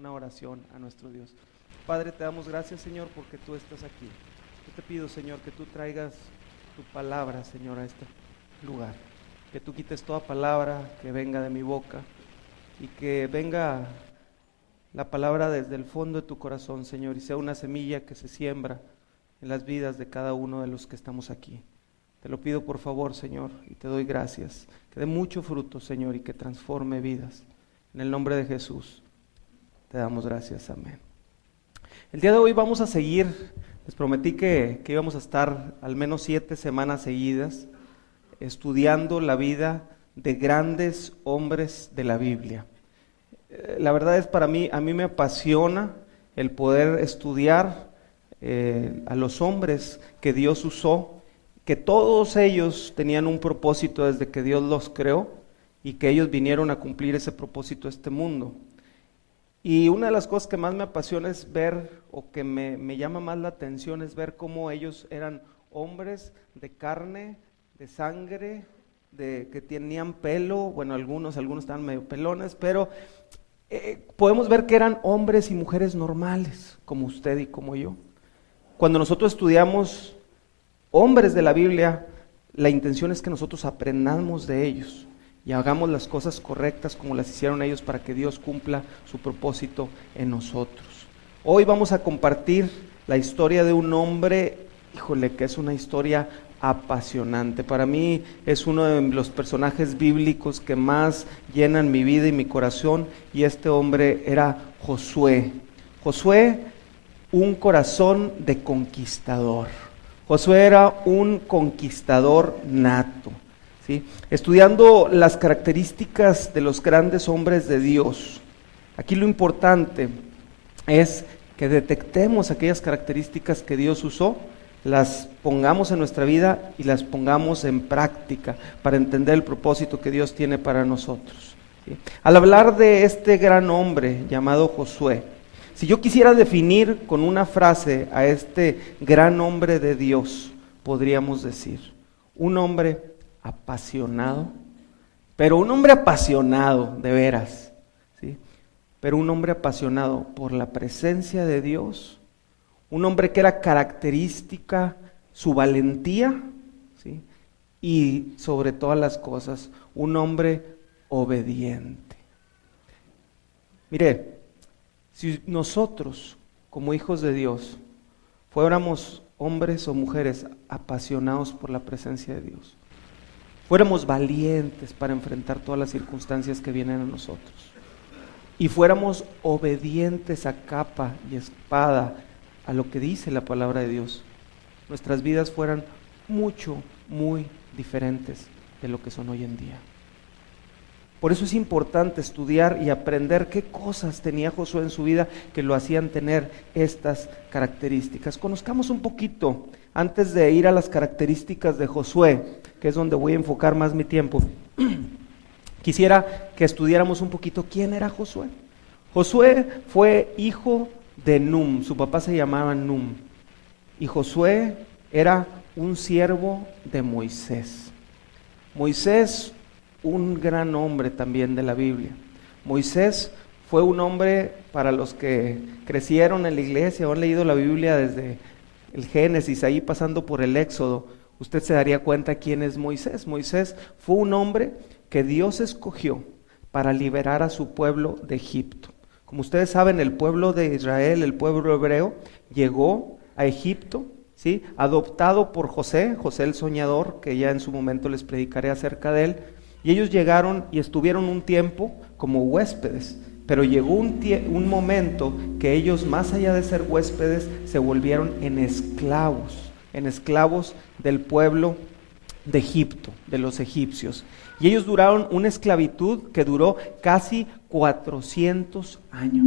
una oración a nuestro Dios. Padre, te damos gracias, Señor, porque tú estás aquí. Yo te pido, Señor, que tú traigas tu palabra, Señor, a este lugar. Que tú quites toda palabra que venga de mi boca y que venga la palabra desde el fondo de tu corazón, Señor, y sea una semilla que se siembra en las vidas de cada uno de los que estamos aquí. Te lo pido por favor, Señor, y te doy gracias. Que dé mucho fruto, Señor, y que transforme vidas. En el nombre de Jesús, te damos gracias. Amén. El día de hoy vamos a seguir, les prometí que íbamos a estar al menos 7 semanas seguidas estudiando la vida de grandes hombres de la Biblia. La verdad es a mí me apasiona el poder estudiar a los hombres que Dios usó, que todos ellos tenían un propósito desde que Dios los creó y que ellos vinieron a cumplir ese propósito a este mundo. Y una de las cosas que más me apasiona es ver, o que me llama más la atención, es ver cómo ellos eran hombres de carne, de sangre, que tenían pelo, bueno, algunos estaban medio pelones, pero podemos ver que eran hombres y mujeres normales, como usted y como yo. Cuando nosotros estudiamos hombres de la Biblia, la intención es que nosotros aprendamos de ellos y hagamos las cosas correctas como las hicieron ellos para que Dios cumpla su propósito en nosotros. Hoy vamos a compartir la historia de un hombre, que es una historia apasionante. Para mí es uno de los personajes bíblicos que más llenan mi vida y mi corazón, y este hombre era Josué. Josué, un corazón de conquistador. Josué era un conquistador nato, ¿sí? Estudiando las características de los grandes hombres de Dios, aquí lo importante es que detectemos aquellas características que Dios usó, las pongamos en nuestra vida y las pongamos en práctica para entender el propósito que Dios tiene para nosotros, ¿sí? Al hablar de este gran hombre llamado Josué, si yo quisiera definir con una frase a este gran hombre de Dios, podríamos decir, un hombre apasionado, pero un hombre apasionado de veras, ¿sí? Pero un hombre apasionado por la presencia de Dios, un hombre que era característica su valentía, ¿sí? Y sobre todas las cosas, un hombre obediente. Mire, si nosotros, como hijos de Dios, fuéramos hombres o mujeres apasionados por la presencia de Dios, fuéramos valientes para enfrentar todas las circunstancias que vienen a nosotros, y fuéramos obedientes a capa y espada a lo que dice la palabra de Dios, nuestras vidas fueran muy diferentes de lo que son hoy en día. Por eso es importante estudiar y aprender qué cosas tenía Josué en su vida que lo hacían tener estas características. Conozcamos un poquito, antes de ir a las características de Josué, que es donde voy a enfocar más mi tiempo, quisiera que estudiáramos un poquito quién era Josué. Josué fue hijo de Num, su papá se llamaba Num, y Josué era un siervo de Moisés. Moisés, un gran hombre también de la Biblia. Moisés fue un hombre, para los que crecieron en la iglesia o han leído la Biblia desde el Génesis, ahí pasando por el Éxodo, usted se daría cuenta quién es Moisés. Moisés fue un hombre que Dios escogió para liberar a su pueblo de Egipto. Como ustedes saben, el pueblo de Israel, el pueblo hebreo, llegó a Egipto, ¿sí? Adoptado por José el soñador, que ya en su momento les predicaré acerca de él. Y ellos llegaron y estuvieron un tiempo como huéspedes, pero llegó un momento que ellos, más allá de ser huéspedes, se volvieron en esclavos del pueblo de Egipto, de los egipcios. Y ellos duraron una esclavitud que duró casi 400 años.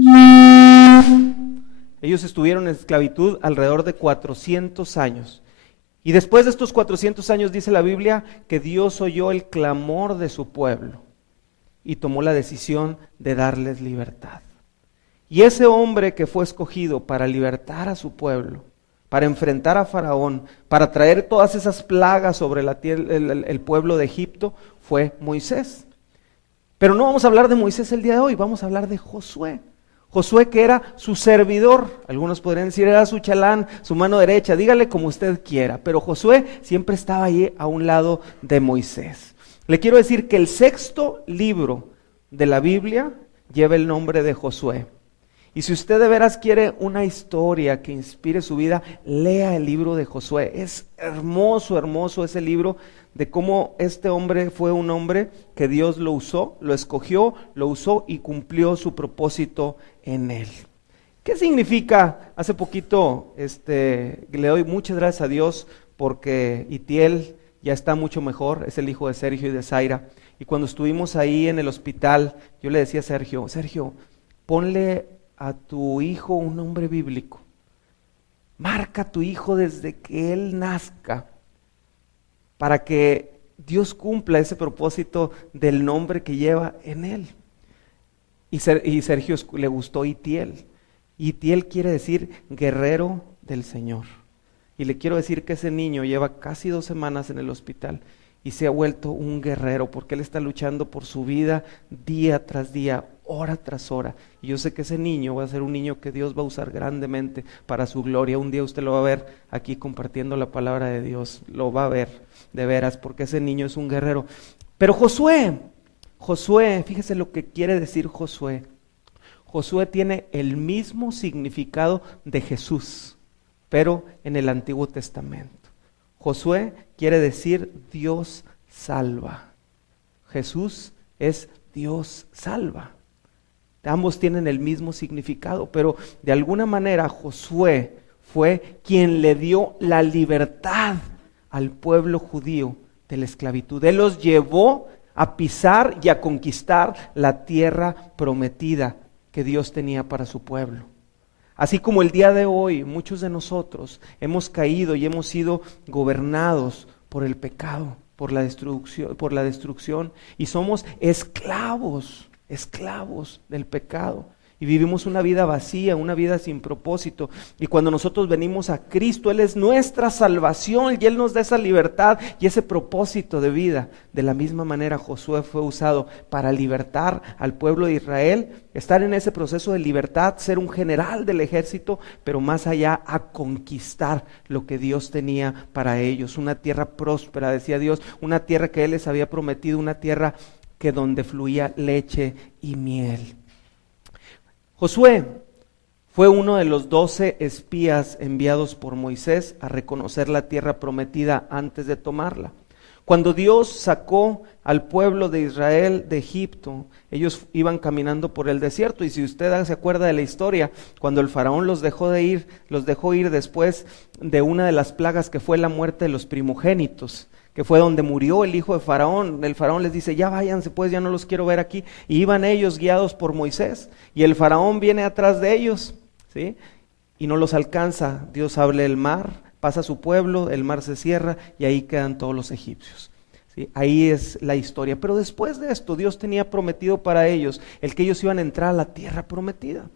Ellos estuvieron en esclavitud alrededor de 400 años. Y después de estos 400 años dice la Biblia que Dios oyó el clamor de su pueblo y tomó la decisión de darles libertad. Y ese hombre que fue escogido para libertar a su pueblo, para enfrentar a Faraón, para traer todas esas plagas sobre el pueblo de Egipto, fue Moisés. Pero no vamos a hablar de Moisés el día de hoy, vamos a hablar de Josué. Josué, que era su servidor, algunos podrían decir era su chalán, su mano derecha, dígale como usted quiera, pero Josué siempre estaba ahí a un lado de Moisés. Le quiero decir que el 6º libro de la Biblia lleva el nombre de Josué. Y si usted de veras quiere una historia que inspire su vida, lea el libro de Josué. Es hermoso, hermoso ese libro de cómo este hombre fue un hombre que Dios lo usó, lo escogió, lo usó y cumplió su propósito en él. ¿Qué significa? Hace poquito le doy muchas gracias a Dios porque Itiel ya está mucho mejor, es el hijo de Sergio y de Zaira. Y cuando estuvimos ahí en el hospital, yo le decía a Sergio, ponle a tu hijo un nombre bíblico. Marca a tu hijo desde que él nazca, para que Dios cumpla ese propósito del nombre que lleva en él. Y Sergio le gustó Itiel. Itiel quiere decir guerrero del Señor. Y le quiero decir que ese niño lleva casi 2 semanas en el hospital y se ha vuelto un guerrero porque él está luchando por su vida día tras día, hora tras hora. Y yo sé que ese niño va a ser un niño que Dios va a usar grandemente para su gloria. Un día usted lo va a ver aquí compartiendo la palabra de Dios. Lo va a ver de veras porque ese niño es un guerrero. Pero Josué, fíjese lo que quiere decir Josué. Josué tiene el mismo significado de Jesús, pero en el Antiguo Testamento. Josué quiere decir Dios salva. Jesús es Dios salva. Ambos tienen el mismo significado, pero de alguna manera Josué fue quien le dio la libertad al pueblo judío de la esclavitud. Él los llevó a pisar y a conquistar la tierra prometida que Dios tenía para su pueblo. Así como el día de hoy muchos de nosotros hemos caído y hemos sido gobernados por el pecado, por la destrucción y somos esclavos del pecado. Y vivimos una vida vacía, una vida sin propósito. Y cuando nosotros venimos a Cristo, Él es nuestra salvación y Él nos da esa libertad y ese propósito de vida. De la misma manera Josué fue usado para libertar al pueblo de Israel, estar en ese proceso de libertad, ser un general del ejército, pero más allá a conquistar lo que Dios tenía para ellos. Una tierra próspera, decía Dios, una tierra que Él les había prometido, una tierra que donde fluía leche y miel. Josué fue uno de los 12 espías enviados por Moisés a reconocer la tierra prometida antes de tomarla. Cuando Dios sacó al pueblo de Israel de Egipto, ellos iban caminando por el desierto, y si usted se acuerda de la historia, cuando el faraón los dejó ir después de una de las plagas que fue la muerte de los primogénitos, que fue donde murió el hijo de Faraón. El Faraón les dice, ya váyanse pues, ya no los quiero ver aquí. Y iban ellos guiados por Moisés, y el Faraón viene atrás de ellos, ¿sí? Y no los alcanza. Dios abre el mar, pasa a su pueblo, el mar se cierra, y ahí quedan todos los egipcios, ¿sí? Ahí es la historia. Pero después de esto, Dios tenía prometido para ellos el que ellos iban a entrar a la tierra prometida.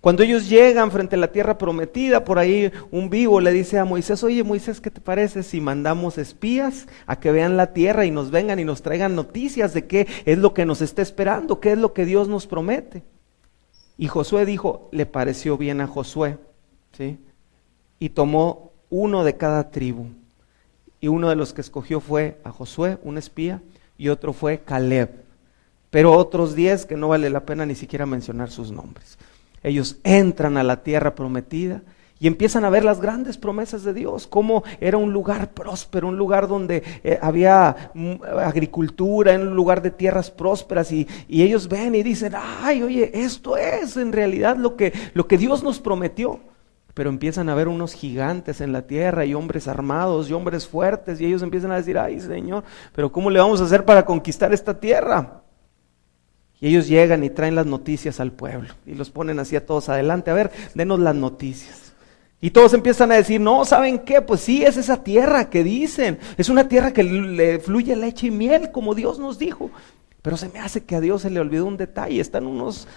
Cuando ellos llegan frente a la tierra prometida, por ahí un vivo le dice a Moisés, oye Moisés, ¿qué te parece si mandamos espías a que vean la tierra y nos vengan y nos traigan noticias de qué es lo que nos está esperando, qué es lo que Dios nos promete? Y Josué dijo, le pareció bien a Josué, ¿sí? Y tomó uno de cada tribu. Y uno de los que escogió fue a Josué, un espía, y otro fue Caleb. Pero otros 10 que no vale la pena ni siquiera mencionar sus nombres. Ellos entran a la tierra prometida y empiezan a ver las grandes promesas de Dios, cómo era un lugar próspero, un lugar donde había agricultura, en un lugar de tierras prósperas, y ellos ven y dicen, ay, oye, esto es en realidad lo que Dios nos prometió. Pero empiezan a ver unos gigantes en la tierra y hombres armados y hombres fuertes, y ellos empiezan a decir, ay Señor, pero ¿cómo le vamos a hacer para conquistar esta tierra? Y ellos llegan y traen las noticias al pueblo y los ponen así a todos adelante, a ver, denos las noticias. Y todos empiezan a decir, no, ¿saben qué? Pues sí, es esa tierra que dicen, es una tierra que le fluye leche y miel, como Dios nos dijo. Pero se me hace que a Dios se le olvidó un detalle, están unos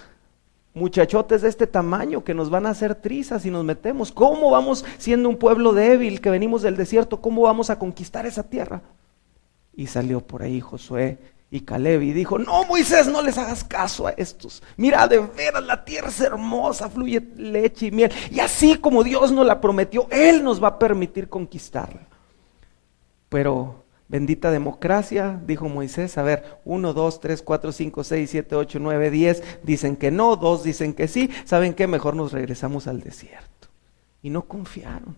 muchachotes de este tamaño que nos van a hacer trizas si nos metemos. ¿Cómo vamos, siendo un pueblo débil que venimos del desierto, cómo vamos a conquistar esa tierra? Y salió por ahí Josué y Caleb, y dijo: no, Moisés, no les hagas caso a estos. Mira, de veras la tierra es hermosa, fluye leche y miel, y así como Dios nos la prometió, Él nos va a permitir conquistarla. Pero bendita democracia, dijo Moisés. A ver, 1, 2, 3, 4, 5, 6, 7, 8, 9, 10 dicen que no, 2 dicen que sí. ¿Saben qué? Mejor nos regresamos al desierto. Y no confiaron.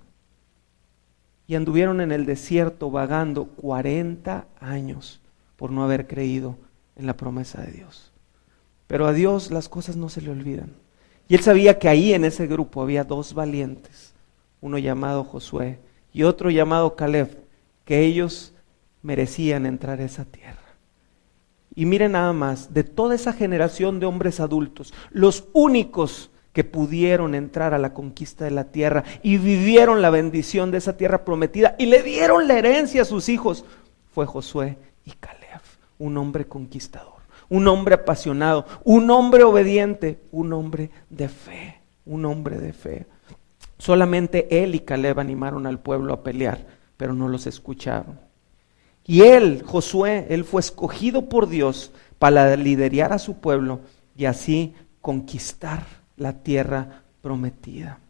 Y anduvieron en el desierto vagando 40 años por no haber creído en la promesa de Dios. Pero a Dios las cosas no se le olvidan. Y Él sabía que ahí en ese grupo había 2 valientes, uno llamado Josué y otro llamado Caleb, que ellos merecían entrar a esa tierra. Y miren nada más, de toda esa generación de hombres adultos, los únicos que pudieron entrar a la conquista de la tierra y vivieron la bendición de esa tierra prometida y le dieron la herencia a sus hijos, fue Josué y Caleb. Un hombre conquistador, un hombre apasionado, un hombre obediente, un hombre de fe, un hombre de fe. Solamente él y Caleb animaron al pueblo a pelear, pero no los escucharon. Y él, Josué, él fue escogido por Dios para liderar a su pueblo y así conquistar la tierra prometida.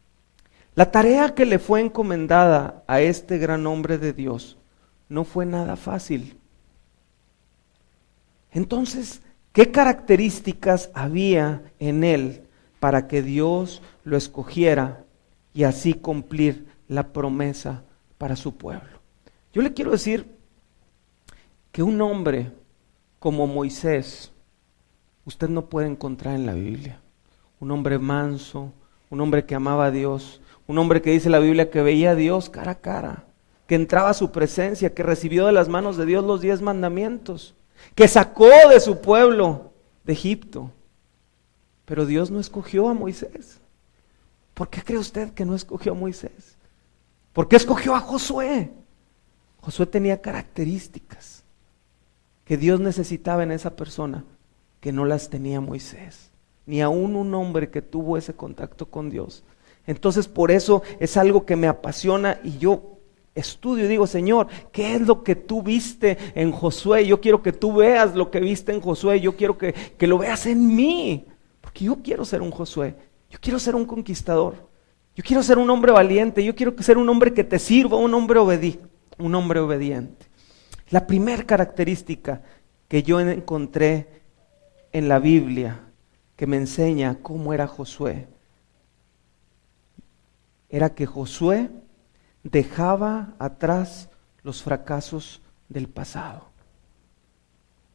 La tarea que le fue encomendada a este gran hombre de Dios no fue nada fácil. Entonces, ¿qué características había en él para que Dios lo escogiera y así cumplir la promesa para su pueblo? Yo le quiero decir que un hombre como Moisés, usted no puede encontrar en la Biblia. Un hombre manso, un hombre que amaba a Dios, un hombre que dice la Biblia que veía a Dios cara a cara, que entraba a su presencia, que recibió de las manos de Dios los 10 mandamientos, que sacó de su pueblo de Egipto. Pero Dios no escogió a Moisés. ¿Por qué cree usted que no escogió a Moisés? ¿Por qué escogió a Josué? Josué tenía características que Dios necesitaba en esa persona que no las tenía Moisés, ni aún un hombre que tuvo ese contacto con Dios. Entonces por eso es algo que me apasiona y yo estudio y digo: Señor, ¿qué es lo que tú viste en Josué? Yo quiero que tú veas lo que viste en Josué, yo quiero que lo veas en mí, porque yo quiero ser un Josué, yo quiero ser un conquistador, yo quiero ser un hombre valiente, yo quiero ser un hombre que te sirva, un hombre obediente. La primera característica que yo encontré en la Biblia que me enseña cómo era Josué, era que Josué dejaba atrás los fracasos del pasado.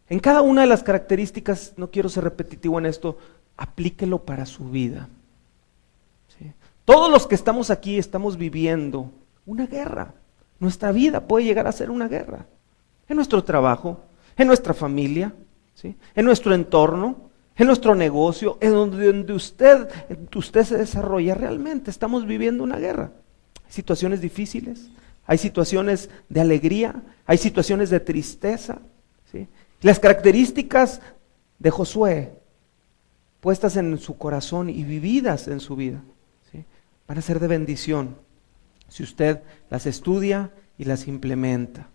En cada una de las características, no quiero ser repetitivo en esto, aplíquelo para su vida. ¿Sí? Todos los que estamos aquí estamos viviendo una guerra. Nuestra vida puede llegar a ser una guerra. En nuestro trabajo, en nuestra familia, ¿sí? En nuestro entorno, en nuestro negocio, en donde usted se desarrolla, realmente estamos viviendo una guerra. Hay situaciones difíciles, hay situaciones de alegría, hay situaciones de tristeza, ¿sí? Las características de Josué puestas en su corazón y vividas en su vida, ¿sí? Van a ser de bendición si usted las estudia y las implementa.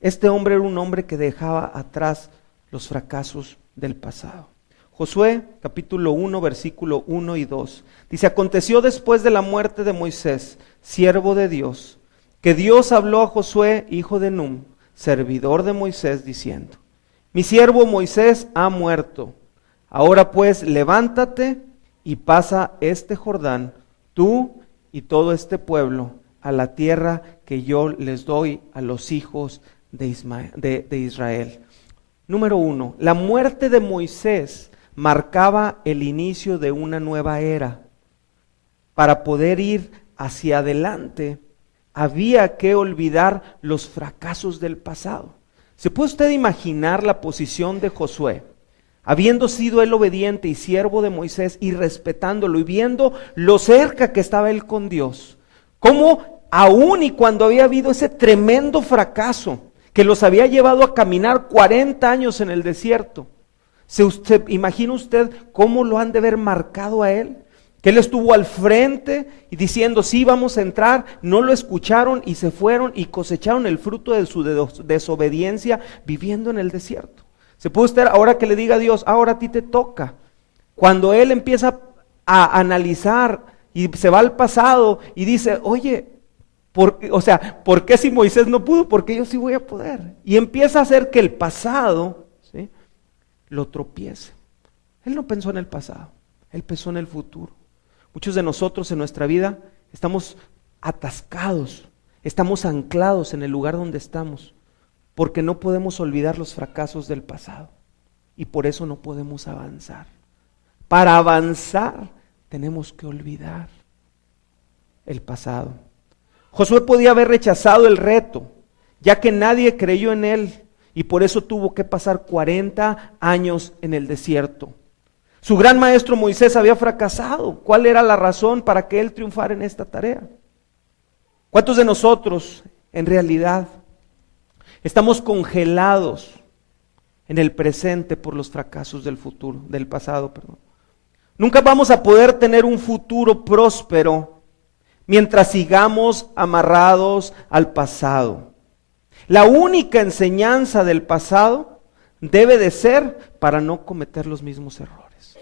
Este hombre era un hombre que dejaba atrás los fracasos del pasado. Josué capítulo 1 versículo 1 y 2 dice: aconteció después de la muerte de Moisés, siervo de Dios, que Dios habló a Josué, hijo de Nun, servidor de Moisés, diciendo: mi siervo Moisés ha muerto. Ahora pues levántate y pasa este Jordán, tú y todo este pueblo, a la tierra que yo les doy a los hijos de Israel. Número 1, la muerte de Moisés marcaba el inicio de una nueva era. Para poder ir hacia adelante, había que olvidar los fracasos del pasado. ¿Se puede usted imaginar la posición de Josué? Habiendo sido él obediente y siervo de Moisés y respetándolo y viendo lo cerca que estaba él con Dios, cómo aún y cuando había habido ese tremendo fracaso que los había llevado a caminar 40 años en el desierto, ¿se imagina usted cómo lo han de ver marcado a él? Que él estuvo al frente y diciendo: sí, vamos a entrar. No lo escucharon y se fueron y cosecharon el fruto de su desobediencia viviendo en el desierto. Se puede usted, ahora que le diga a Dios, ahora a ti te toca. Cuando él empieza a analizar y se va al pasado y dice, oye, ¿por qué si Moisés no pudo? Porque yo sí voy a poder. Y empieza a hacer que el pasado, ¿sí?, lo tropiece. Él no pensó en el pasado, él pensó en el futuro. Muchos de nosotros en nuestra vida estamos atascados, estamos anclados en el lugar donde estamos, porque no podemos olvidar los fracasos del pasado y por eso no podemos avanzar. Para avanzar tenemos que olvidar el pasado. Josué podía haber rechazado el reto, ya que nadie creyó en él y por eso tuvo que pasar 40 años en el desierto. Su gran maestro Moisés había fracasado. ¿Cuál era la razón para que él triunfara en esta tarea? ¿Cuántos de nosotros en realidad estamos congelados en el presente por los fracasos del futuro, del pasado, perdón? Nunca vamos a poder tener un futuro próspero mientras sigamos amarrados al pasado. La única enseñanza del pasado debe de ser para no cometer los mismos errores.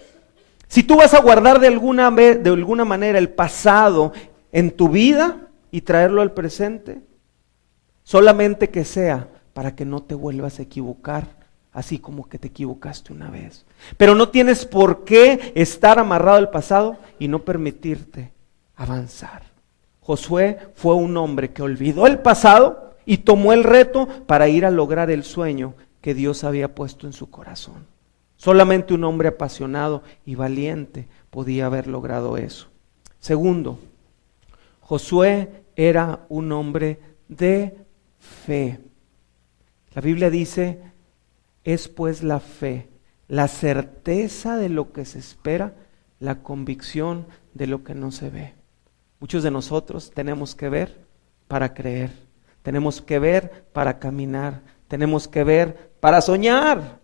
Si tú vas a guardar de alguna manera el pasado en tu vida y traerlo al presente, solamente que sea para que no te vuelvas a equivocar, así como que te equivocaste una vez. Pero no tienes por qué estar amarrado al pasado y no permitirte avanzar. Josué fue un hombre que olvidó el pasado y tomó el reto para ir a lograr el sueño que Dios había puesto en su corazón. Solamente un hombre apasionado y valiente podía haber logrado eso. Segundo, Josué era un hombre de fe. La Biblia dice, es pues la fe, la certeza de lo que se espera, la convicción de lo que no se ve. Muchos de nosotros tenemos que ver para creer, tenemos que ver para caminar, tenemos que ver para soñar.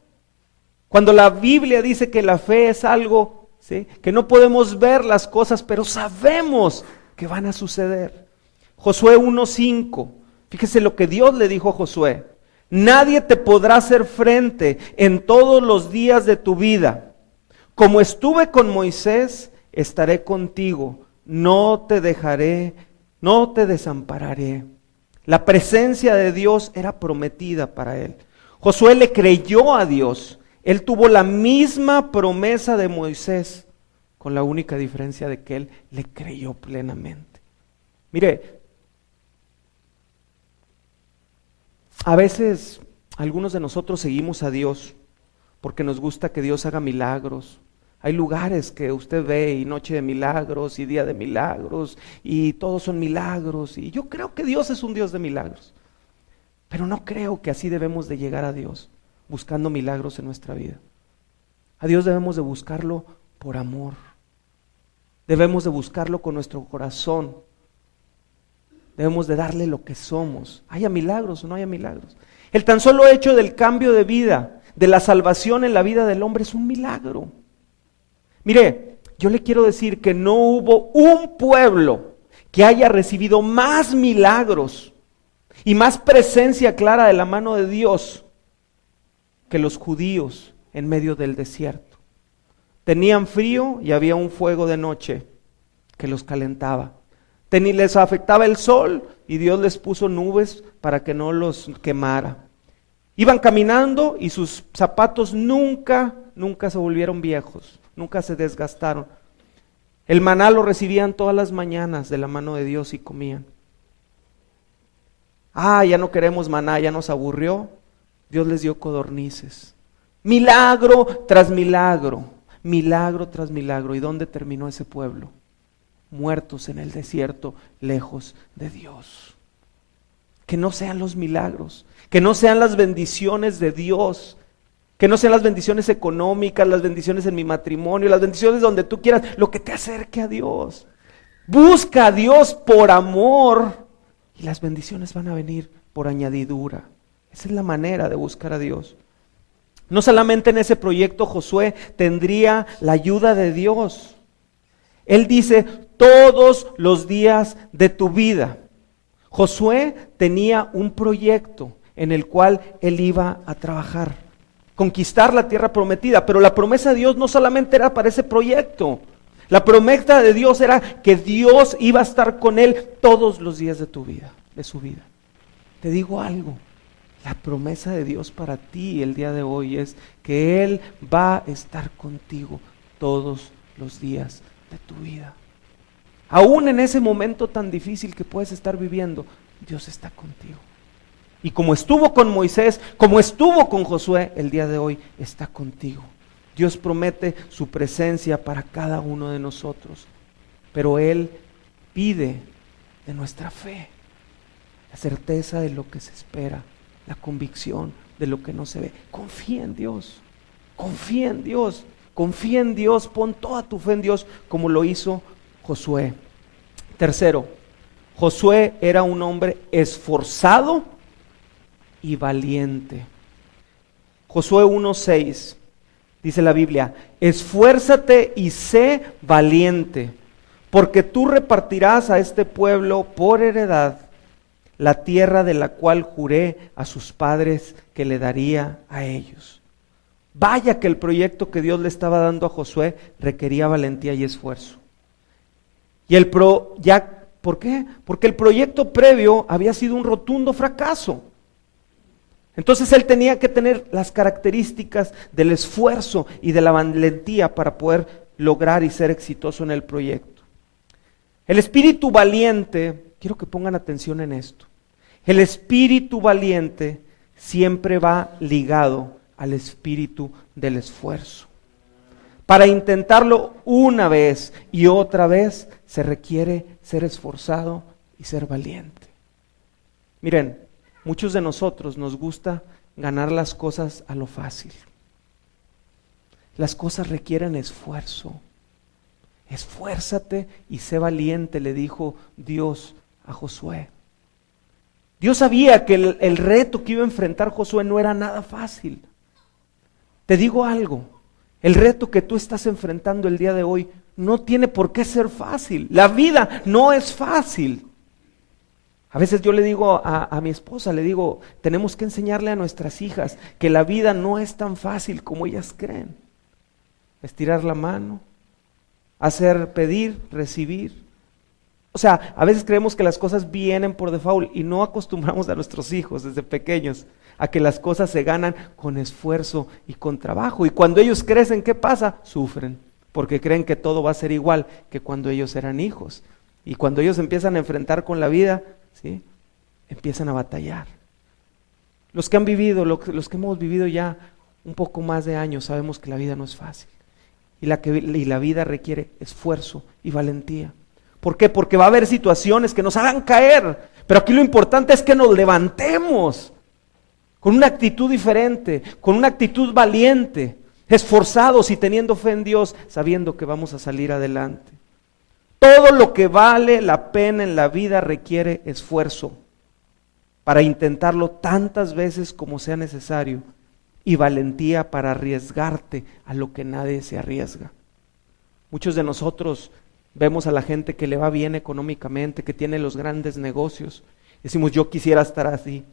Cuando la Biblia dice que la fe es algo, ¿sí?, que no podemos ver las cosas, pero sabemos que van a suceder. Josué 1:5, fíjese lo que Dios le dijo a Josué: nadie te podrá hacer frente en todos los días de tu vida. Como estuve con Moisés, estaré contigo, no te dejaré, no te desampararé. La presencia de Dios era prometida para él. Josué le creyó a Dios. Él tuvo la misma promesa de Moisés, con la única diferencia de que él le creyó plenamente. Mire, a veces algunos de nosotros seguimos a Dios porque nos gusta que Dios haga milagros. Hay lugares que usted ve y noche de milagros y día de milagros y todos son milagros. Y yo creo que Dios es un Dios de milagros. Pero no creo que así debemos de llegar a Dios, buscando milagros en nuestra vida. A Dios debemos de buscarlo por amor. Debemos de buscarlo con nuestro corazón. Debemos de darle lo que somos. Haya milagros o no haya milagros. El tan solo hecho del cambio de vida, de la salvación en la vida del hombre, es un milagro. Mire, yo le quiero decir que no hubo un pueblo que haya recibido más milagros y más presencia clara de la mano de Dios que los judíos en medio del desierto. Tenían frío y había un fuego de noche que los calentaba. Les afectaba el sol y Dios les puso nubes para que no los quemara. Iban caminando y sus zapatos nunca se volvieron viejos, nunca se desgastaron. El maná lo recibían todas las mañanas de la mano de Dios y comían. Ya no queremos maná, ya nos aburrió. Dios les dio codornices. Milagro tras milagro, milagro tras milagro. ¿Y dónde terminó ese pueblo? Muertos en el desierto, lejos de Dios. Que no sean los milagros, que no sean las bendiciones de Dios, que no sean las bendiciones económicas, las bendiciones en mi matrimonio, las bendiciones donde tú quieras, lo que te acerque a Dios. Busca a Dios por amor y las bendiciones van a venir por añadidura. Esa es la manera de buscar a Dios. No solamente en ese proyecto Josué tendría la ayuda de Dios. Él dice, todos los días de tu vida. Josué tenía un proyecto en el cual él iba a trabajar. conquistar la tierra prometida, pero la promesa de Dios no solamente era para ese proyecto. La promesa de Dios era que Dios iba a estar con él todos los días de tu vida, de su vida. Te digo algo, la promesa de Dios para ti el día de hoy es que Él va a estar contigo todos los días de tu vida. Aún en ese momento tan difícil que puedes estar viviendo, Dios está contigo. Y como estuvo con Moisés, como estuvo con Josué, el día de hoy está contigo. Dios promete su presencia para cada uno de nosotros, pero Él pide de nuestra fe, la certeza de lo que se espera, la convicción de lo que no se ve. Confía en Dios, confía en Dios, confía en Dios, pon toda tu fe en Dios como lo hizo Josué. Tercero, Josué era un hombre esforzado y valiente. Josué 1:6 dice la Biblia: esfuérzate y sé valiente, porque tú repartirás a este pueblo por heredad la tierra de la cual juré a sus padres que le daría a ellos. Vaya que el proyecto que Dios le estaba dando a Josué requería valentía y esfuerzo. ¿Por qué? Porque el proyecto previo había sido un rotundo fracaso. Entonces él tenía que tener las características del esfuerzo y de la valentía para poder lograr y ser exitoso en el proyecto. El espíritu valiente, quiero que pongan atención en esto, el espíritu valiente siempre va ligado al espíritu del esfuerzo. Para intentarlo una vez y otra vez se requiere ser esforzado y ser valiente. Miren, muchos de nosotros nos gusta ganar las cosas a lo fácil. Las cosas requieren esfuerzo. Esfuérzate y sé valiente, le dijo Dios a Josué. Dios sabía que el reto que iba a enfrentar Josué no era nada fácil. Te digo algo, el reto que tú estás enfrentando el día de hoy no tiene por qué ser fácil. La vida no es fácil. A veces yo le digo a mi esposa, le digo, tenemos que enseñarle a nuestras hijas que la vida no es tan fácil como ellas creen. Estirar la mano, pedir, recibir. O sea, a veces creemos que las cosas vienen por default y no acostumbramos a nuestros hijos desde pequeños a que las cosas se ganan con esfuerzo y con trabajo. Y cuando ellos crecen, ¿qué pasa? Sufren, porque creen que todo va a ser igual que cuando ellos eran hijos. Y cuando ellos empiezan a enfrentar con la vida, ¿sí?, empiezan a batallar. Los que han vivido, los que hemos vivido ya un poco más de años, sabemos que la vida no es fácil. Y la vida requiere esfuerzo y valentía. ¿Por qué? Porque va a haber situaciones que nos hagan caer, pero aquí lo importante es que nos levantemos con una actitud diferente, con una actitud valiente, esforzados y teniendo fe en Dios, sabiendo que vamos a salir adelante. Todo lo que vale la pena en la vida requiere esfuerzo para intentarlo tantas veces como sea necesario y valentía para arriesgarte a lo que nadie se arriesga. Muchos de nosotros vemos a la gente que le va bien económicamente, que tiene los grandes negocios. Decimos, yo quisiera estar así.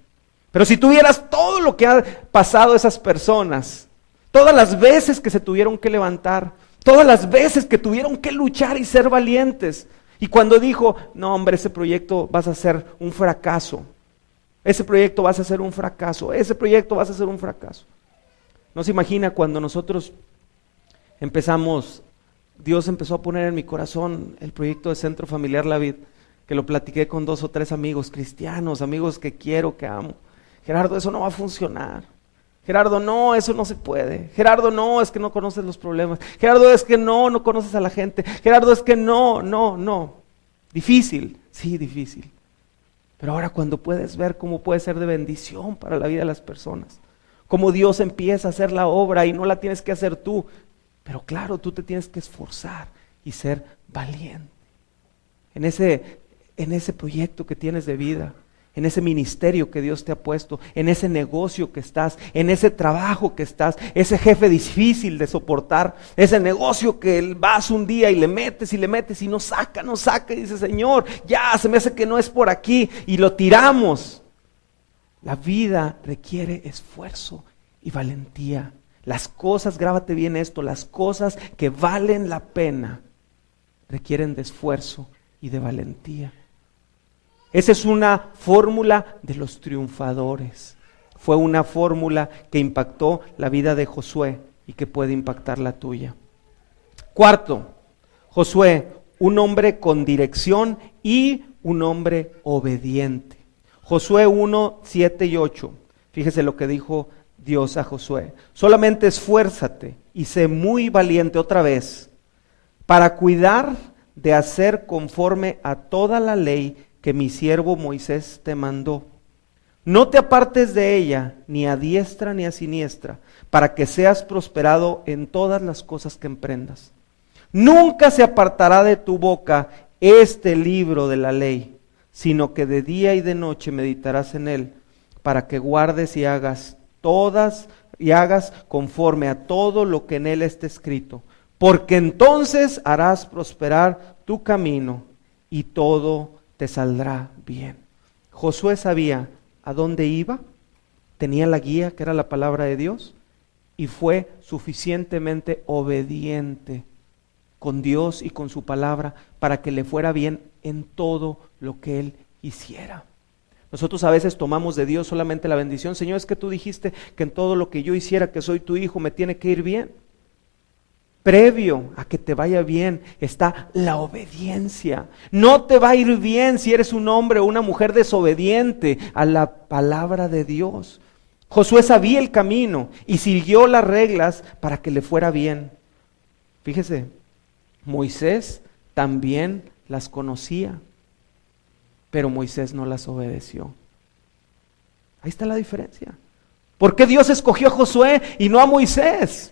Pero si tuvieras todo lo que han pasado esas personas, todas las veces que se tuvieron que levantar, todas las veces que tuvieron que luchar y ser valientes. Y cuando dijo, no hombre, ese proyecto vas a ser un fracaso. Ese proyecto vas a ser un fracaso. Ese proyecto vas a ser un fracaso. No se imagina cuando nosotros empezamos. Dios empezó a poner en mi corazón el proyecto de Centro Familiar La Vid, que lo platiqué con 2 o 3 amigos cristianos, amigos que quiero, que amo. Gerardo, eso no va a funcionar. Gerardo, no, eso no se puede. Gerardo, no, es que no conoces los problemas. Gerardo, es que no conoces a la gente. Gerardo, es que no. Difícil, sí, difícil. Pero ahora cuando puedes ver cómo puede ser de bendición para la vida de las personas, cómo Dios empieza a hacer la obra y no la tienes que hacer tú. Pero claro, tú te tienes que esforzar y ser valiente. En ese proyecto que tienes de vida, en ese ministerio que Dios te ha puesto, en ese negocio que estás, en ese trabajo que estás, ese jefe difícil de soportar, ese negocio que vas un día y le metes y no saca y dice, Señor, ya se me hace que no es por aquí y lo tiramos. La vida requiere esfuerzo y valentía. Las cosas, grábate bien esto, las cosas que valen la pena requieren de esfuerzo y de valentía. Esa es una fórmula de los triunfadores. Fue una fórmula que impactó la vida de Josué y que puede impactar la tuya. Cuarto, Josué, un hombre con dirección y un hombre obediente. Josué 1, 7 y 8. Fíjese lo que dijo Dios a Josué. Solamente esfuérzate y sé muy valiente otra vez para cuidar de hacer conforme a toda la ley que mi siervo Moisés te mandó. No te apartes de ella, ni a diestra ni a siniestra, para que seas prosperado en todas las cosas que emprendas. Nunca se apartará de tu boca este libro de la ley, sino que de día y de noche meditarás en él, para que guardes y hagas conforme a todo lo que en él está escrito, porque entonces harás prosperar tu camino y todo te saldrá bien. Josué sabía a dónde iba, tenía la guía que era la palabra de Dios y fue suficientemente obediente con Dios y con su palabra para que le fuera bien en todo lo que él hiciera. Nosotros a veces tomamos de Dios solamente la bendición. Señor, es que tú dijiste que en todo lo que yo hiciera, que soy tu hijo, me tiene que ir bien. Previo a que te vaya bien está la obediencia. No te va a ir bien si eres un hombre o una mujer desobediente a la palabra de Dios. Josué sabía el camino y siguió las reglas para que le fuera bien. Fíjese, Moisés también las conocía, pero Moisés no las obedeció. Ahí está la diferencia. ¿Por qué Dios escogió a Josué y no a Moisés?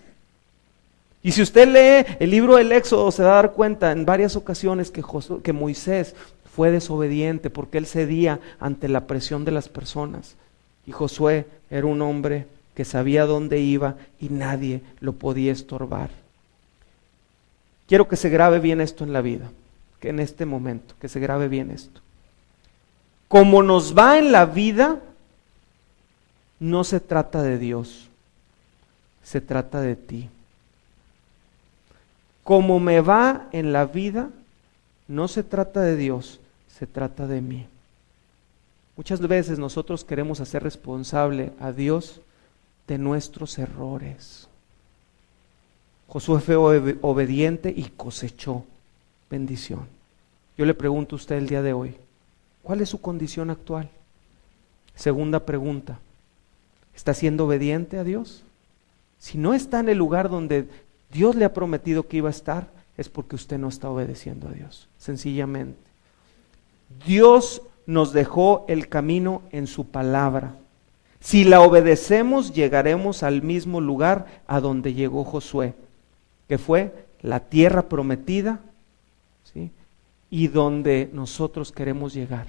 Y si usted lee el libro del Éxodo, se va a dar cuenta en varias ocasiones que Moisés fue desobediente porque él cedía ante la presión de las personas. Y Josué era un hombre que sabía dónde iba y nadie lo podía estorbar. Quiero que se grabe bien esto en la vida, que en este momento, que se grabe bien esto. Como nos va en la vida, no se trata de Dios, se trata de ti. Como me va en la vida, no se trata de Dios, se trata de mí. Muchas veces nosotros queremos hacer responsable a Dios de nuestros errores. Josué fue obediente y cosechó bendición. Yo le pregunto a usted el día de hoy, ¿cuál es su condición actual? Segunda pregunta, ¿está siendo obediente a Dios? Si no está en el lugar donde Dios le ha prometido que iba a estar, es porque usted no está obedeciendo a Dios, sencillamente. Dios nos dejó el camino en su palabra. Si la obedecemos, llegaremos al mismo lugar a donde llegó Josué, que fue la tierra prometida, ¿sí? Y donde nosotros queremos llegar,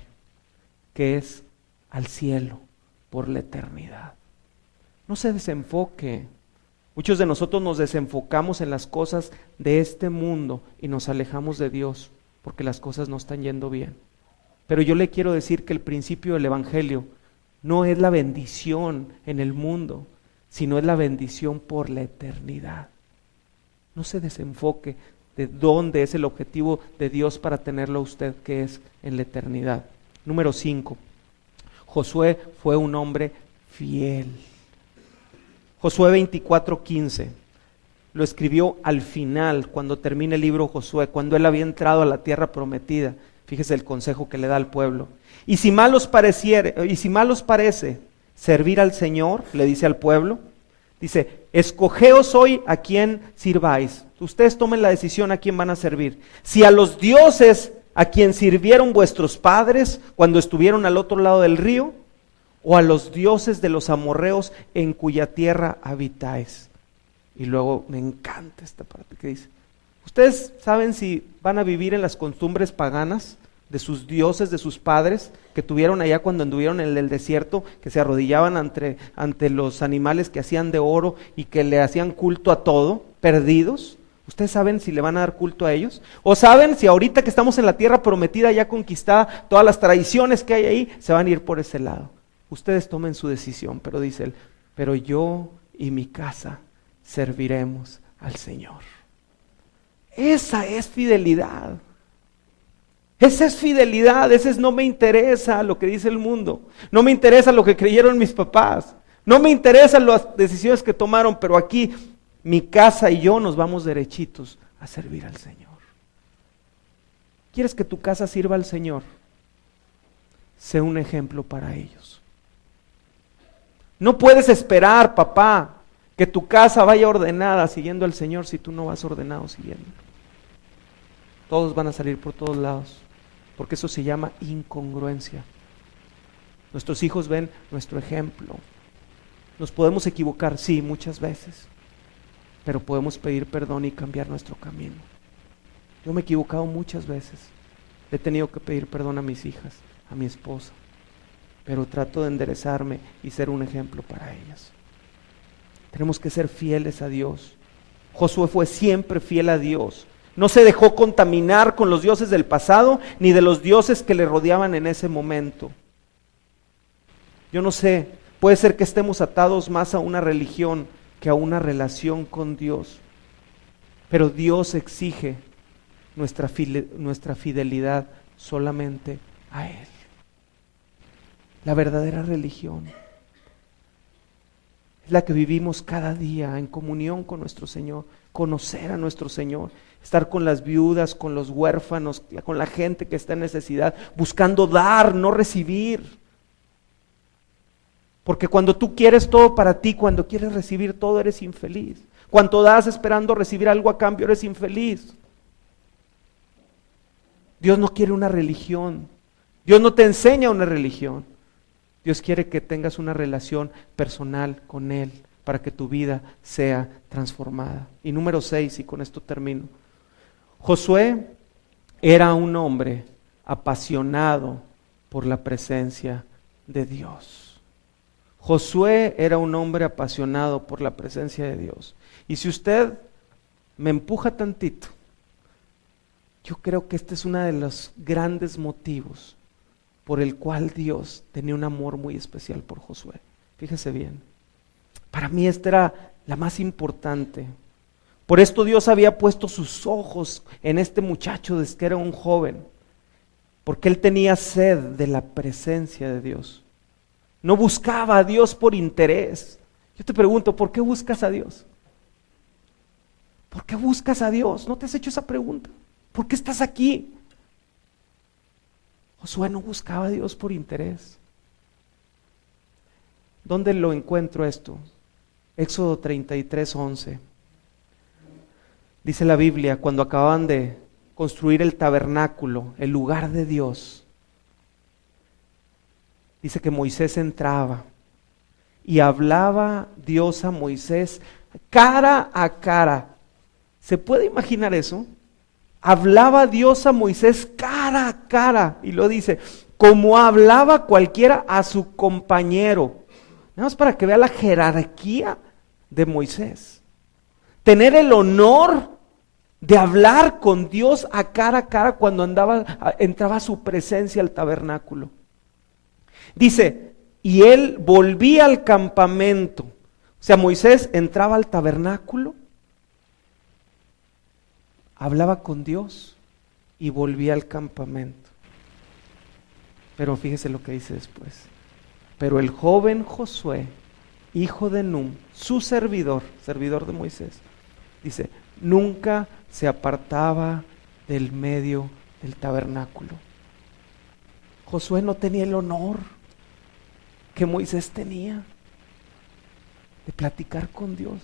que es al cielo por la eternidad. No se desenfoque. Muchos de nosotros nos desenfocamos en las cosas de este mundo y nos alejamos de Dios porque las cosas no están yendo bien. Pero yo le quiero decir que el principio del Evangelio no es la bendición en el mundo, sino es la bendición por la eternidad. No se desenfoque de dónde es el objetivo de Dios para tenerlo a usted, que es en la eternidad. Número 5. Josué fue un hombre fiel. Josué 24:15 lo escribió al final, cuando termina el libro Josué, cuando él había entrado a la tierra prometida. Fíjese el consejo que le da al pueblo. Y si mal os parece servir al Señor, le dice al pueblo, dice, escogeos hoy a quién sirváis. Ustedes tomen la decisión a quién van a servir. Si a los dioses a quien sirvieron vuestros padres cuando estuvieron al otro lado del río, o a los dioses de los amorreos en cuya tierra habitáis. Y luego me encanta esta parte que dice, ¿ustedes saben si van a vivir en las costumbres paganas de sus dioses, de sus padres, que tuvieron allá cuando anduvieron en el desierto, que se arrodillaban ante los animales que hacían de oro y que le hacían culto a todo, perdidos? ¿Ustedes saben si le van a dar culto a ellos? ¿O saben si ahorita que estamos en la tierra prometida, ya conquistada, todas las tradiciones que hay ahí, se van a ir por ese lado? Ustedes tomen su decisión, pero dice él, pero yo y mi casa serviremos al Señor. Esa es fidelidad. Esa es fidelidad, ese es no me interesa lo que dice el mundo, no me interesa lo que creyeron mis papás, no me interesan las decisiones que tomaron, pero aquí mi casa y yo nos vamos derechitos a servir al Señor. ¿Quieres que tu casa sirva al Señor? Sé un ejemplo para ellos. No puedes esperar, papá, que tu casa vaya ordenada siguiendo al Señor si tú no vas ordenado siguiendo. Todos van a salir por todos lados, porque eso se llama incongruencia. Nuestros hijos ven nuestro ejemplo. Nos podemos equivocar, sí, muchas veces, pero podemos pedir perdón y cambiar nuestro camino. Yo me he equivocado muchas veces. He tenido que pedir perdón a mis hijas, a mi esposa, pero trato de enderezarme y ser un ejemplo para ellas. Tenemos que ser fieles a Dios. Josué fue siempre fiel a Dios. No se dejó contaminar con los dioses del pasado, ni de los dioses que le rodeaban en ese momento. Yo no sé, puede ser que estemos atados más a una religión que a una relación con Dios. Pero Dios exige nuestra fidelidad solamente a Él. La verdadera religión es la que vivimos cada día en comunión con nuestro Señor, conocer a nuestro Señor, estar con las viudas, con los huérfanos, con la gente que está en necesidad, buscando dar, no recibir. Porque cuando tú quieres todo para ti, cuando quieres recibir todo, eres infeliz. Cuando das esperando recibir algo a cambio, eres infeliz. Dios no quiere una religión. Dios no te enseña una religión. Dios quiere que tengas una relación personal con Él para que tu vida sea transformada. Y número 6, y con esto termino. Josué era un hombre apasionado por la presencia de Dios. Josué era un hombre apasionado por la presencia de Dios. Y si usted me empuja tantito, yo creo que este es uno de los grandes motivos por el cual Dios tenía un amor muy especial por Josué. Fíjese bien, para mí esta era la más importante. Por esto Dios había puesto sus ojos en este muchacho desde que era un joven, porque él tenía sed de la presencia de Dios. No buscaba a Dios por interés. Yo te pregunto, ¿por qué buscas a Dios? ¿Por qué buscas a Dios? ¿No te has hecho esa pregunta? ¿Por qué estás aquí? Josué no buscaba a Dios por interés. ¿Dónde lo encuentro esto? Éxodo 33:11. Dice la Biblia, cuando acababan de construir el tabernáculo, el lugar de Dios, dice que Moisés entraba y hablaba Dios a Moisés cara a cara. ¿Se puede imaginar eso? Hablaba Dios a Moisés cara a cara, y lo dice, como hablaba cualquiera a su compañero. Nada más para que vea la jerarquía de Moisés. Tener el honor de hablar con Dios a cara cuando entraba a su presencia al tabernáculo. Dice, y él volvía al campamento. O sea, Moisés entraba al tabernáculo, hablaba con Dios y volvía al campamento. Pero fíjese lo que dice después. Pero el joven Josué, hijo de Nun, su servidor de Moisés, dice, nunca se apartaba del medio del tabernáculo. Josué no tenía el honor que Moisés tenía de platicar con Dios.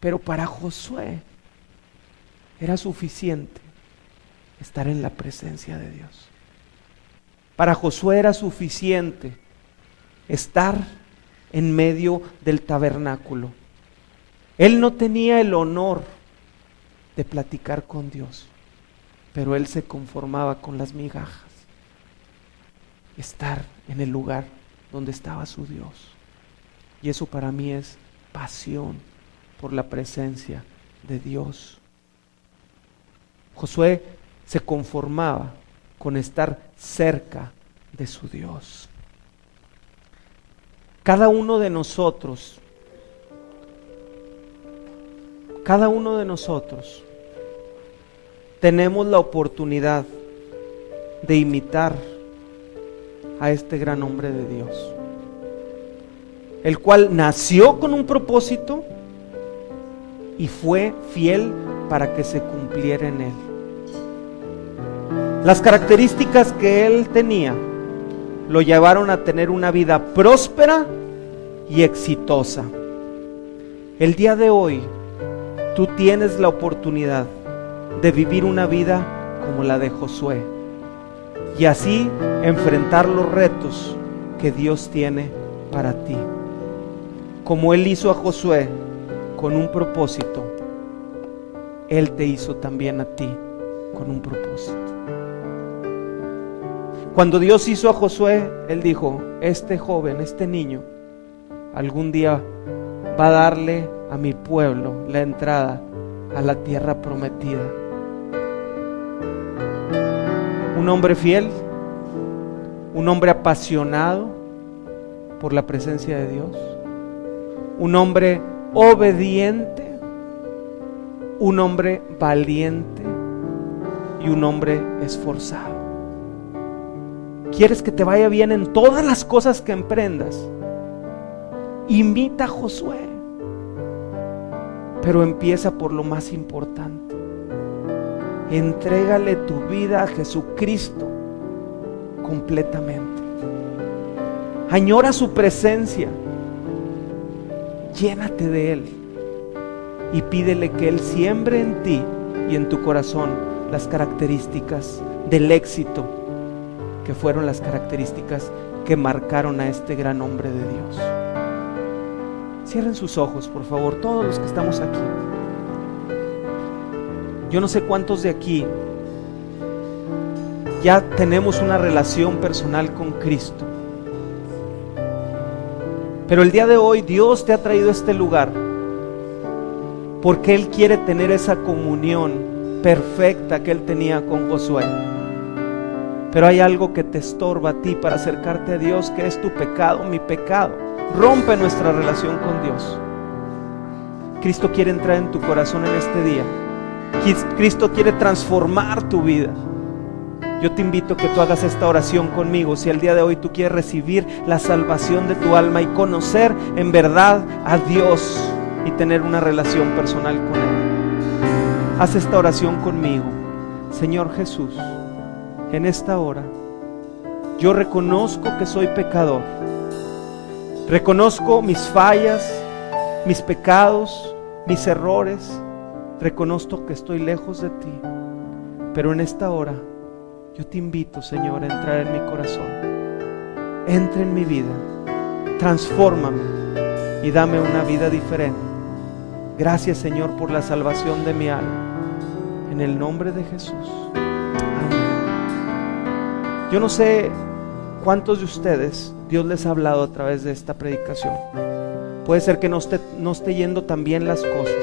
Pero para Josué era suficiente estar en la presencia de Dios. Para Josué era suficiente estar en medio del tabernáculo. Él no tenía el honor de platicar con Dios, pero él se conformaba con las migajas. Estar en el lugar donde estaba su Dios. Y eso para mí es pasión por la presencia de Dios. Josué se conformaba con estar cerca de su Dios. Cada uno de nosotros cada uno de nosotros tenemos la oportunidad de imitar a este gran hombre de Dios, el cual nació con un propósito y fue fiel para que se cumpliera en él. Las características que él tenía lo llevaron a tener una vida próspera y exitosa. El día de hoy tú tienes la oportunidad de vivir una vida como la de Josué y así enfrentar los retos que Dios tiene para ti. Como Él hizo a Josué con un propósito, Él te hizo también a ti con un propósito. Cuando Dios hizo a Josué, Él dijo: este joven, este niño, algún día va a darle a mi pueblo la entrada a la tierra prometida. Un hombre fiel, un hombre apasionado por la presencia de Dios, un hombre obediente, un hombre valiente y un hombre esforzado. ¿Quieres que te vaya bien en todas las cosas que emprendas? Imita a Josué, pero empieza por lo más importante. Entrégale tu vida a Jesucristo completamente. Añora su presencia, llénate de Él y pídele que Él siembre en ti y en tu corazón las características del éxito, que fueron las características que marcaron a este gran hombre de Dios. Cierren sus ojos, por favor, todos los que estamos aquí. Yo no sé cuántos de aquí ya tenemos una relación personal con Cristo, pero el día de hoy Dios te ha traído a este lugar porque Él quiere tener esa comunión perfecta que Él tenía con Josué. Pero hay algo que te estorba a ti para acercarte a Dios, que es tu pecado, mi pecado. Rompe nuestra relación con Dios. Cristo quiere entrar en tu corazón en este día. Cristo quiere transformar tu vida. Yo te invito a que tú hagas esta oración conmigo. Si el día de hoy tú quieres recibir la salvación de tu alma y conocer en verdad a Dios y tener una relación personal con Él, haz esta oración conmigo. Señor Jesús, en esta hora yo reconozco que soy pecador. Reconozco mis fallas, mis pecados, mis errores. Reconozco que estoy lejos de ti. Pero en esta hora yo te invito, Señor, a entrar en mi corazón. Entra en mi vida, transfórmame y dame una vida diferente. Gracias, Señor, por la salvación de mi alma. En el nombre de Jesús. Amén. Yo no sé cuántos de ustedes Dios les ha hablado a través de esta predicación. Puede ser que no esté yendo tan bien las cosas.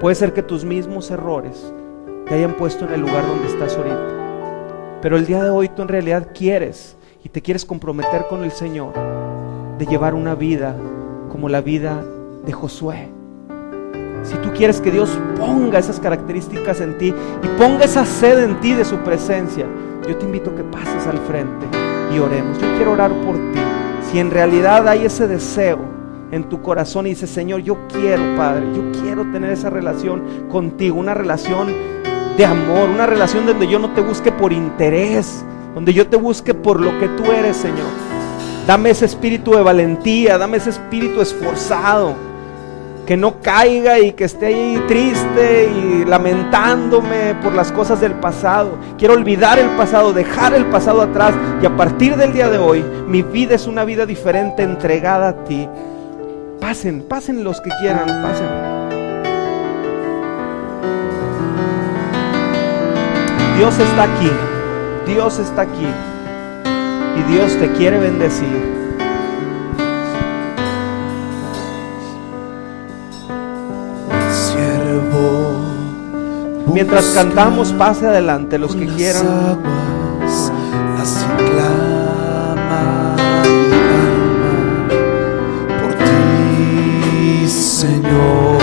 Puede ser que tus mismos errores te hayan puesto en el lugar donde estás ahorita. Pero el día de hoy tú en realidad quieres y te quieres comprometer con el Señor de llevar una vida como la vida de Josué. Si tú quieres que Dios ponga esas características en ti y ponga esa sed en ti de su presencia, yo te invito a que pases al frente y oremos. Yo quiero orar por ti. Si en realidad hay ese deseo en tu corazón y dices: Señor, yo quiero, Padre, yo quiero tener esa relación contigo, una relación de amor, una relación donde yo no te busque por interés, donde yo te busque por lo que tú eres, Señor. Dame ese espíritu de valentía, dame ese espíritu esforzado, que no caiga y que esté ahí triste y lamentándome por las cosas del pasado. Quiero olvidar el pasado, dejar el pasado atrás, y a partir del día de hoy mi vida es una vida diferente, entregada a ti. Pasen los que quieran, pasen. Dios está aquí, Dios está aquí y Dios te quiere bendecir. Mientras cantamos, pase adelante los que quieran. Aguas, así clama mi alma por ti, Señor.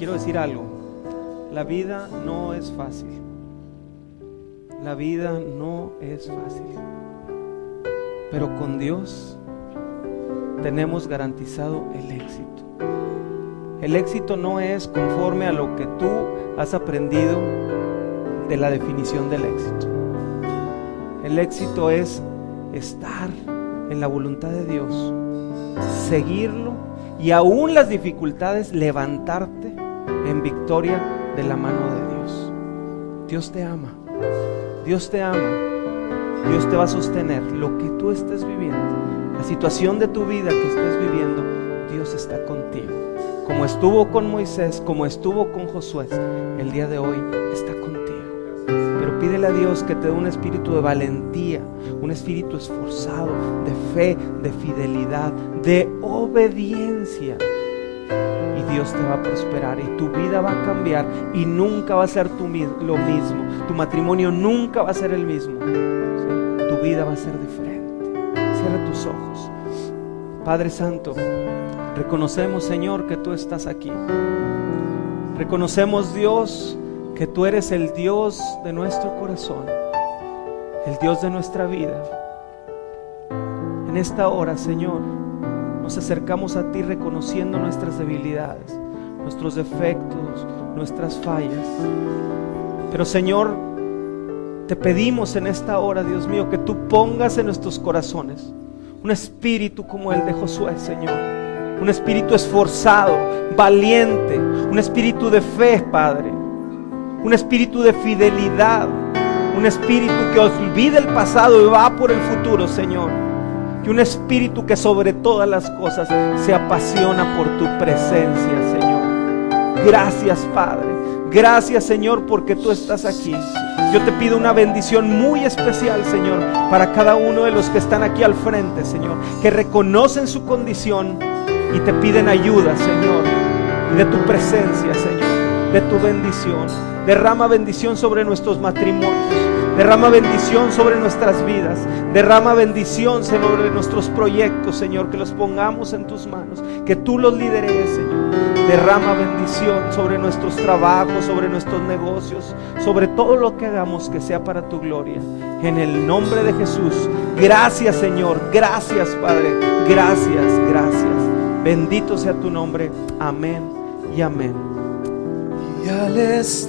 quiero decir algo. La vida no es fácil. La vida no es fácil. Pero con Dios tenemos garantizado el éxito. El éxito no es conforme a lo que tú has aprendido de la definición del éxito. El éxito es estar en la voluntad de Dios, seguirlo y aún las dificultades levantarte en victoria de la mano de Dios. Dios te ama. Dios te ama. Dios te va a sostener. Lo que tú estés viviendo, la situación de tu vida que estés viviendo, Dios está contigo. Como estuvo con Moisés, como estuvo con Josué, el día de hoy está contigo. Pero pídele a Dios que te dé un espíritu de valentía, un espíritu esforzado, de fe, de fidelidad, de obediencia. Y Dios te va a prosperar y tu vida va a cambiar y nunca va a ser lo mismo. Tu matrimonio nunca va a ser el mismo. ¿Sí? Tu vida va a ser diferente. Cierra tus ojos. Padre Santo, reconocemos, Señor, que tú estás aquí. Reconocemos, Dios, que tú eres el Dios de nuestro corazón, el Dios de nuestra vida. En esta hora, Señor, nos acercamos a ti reconociendo nuestras debilidades, nuestros defectos, nuestras fallas. Pero, Señor, te pedimos en esta hora, Dios mío, que tú pongas en nuestros corazones un espíritu como el de Josué, Señor. Un espíritu esforzado, valiente, un espíritu de fe, Padre. Un espíritu de fidelidad, un espíritu que olvide el pasado y va por el futuro, Señor. Y un espíritu que sobre todas las cosas se apasiona por tu presencia, Señor. Gracias, Padre. Gracias, Señor, porque tú estás aquí. Yo te pido una bendición muy especial, Señor, para cada uno de los que están aquí al frente, Señor, que reconocen su condición y te piden ayuda, Señor, y de tu presencia, Señor, de tu bendición. Derrama bendición sobre nuestros matrimonios, derrama bendición sobre nuestras vidas, derrama bendición sobre nuestros proyectos, Señor, que los pongamos en tus manos, que tú los lideres, Señor. Derrama bendición sobre nuestros trabajos, sobre nuestros negocios, sobre todo lo que hagamos, que sea para tu gloria. En el nombre de Jesús. Gracias, Señor. Gracias, Padre. Gracias, gracias. Bendito sea tu nombre. Amén y amén. Y al estar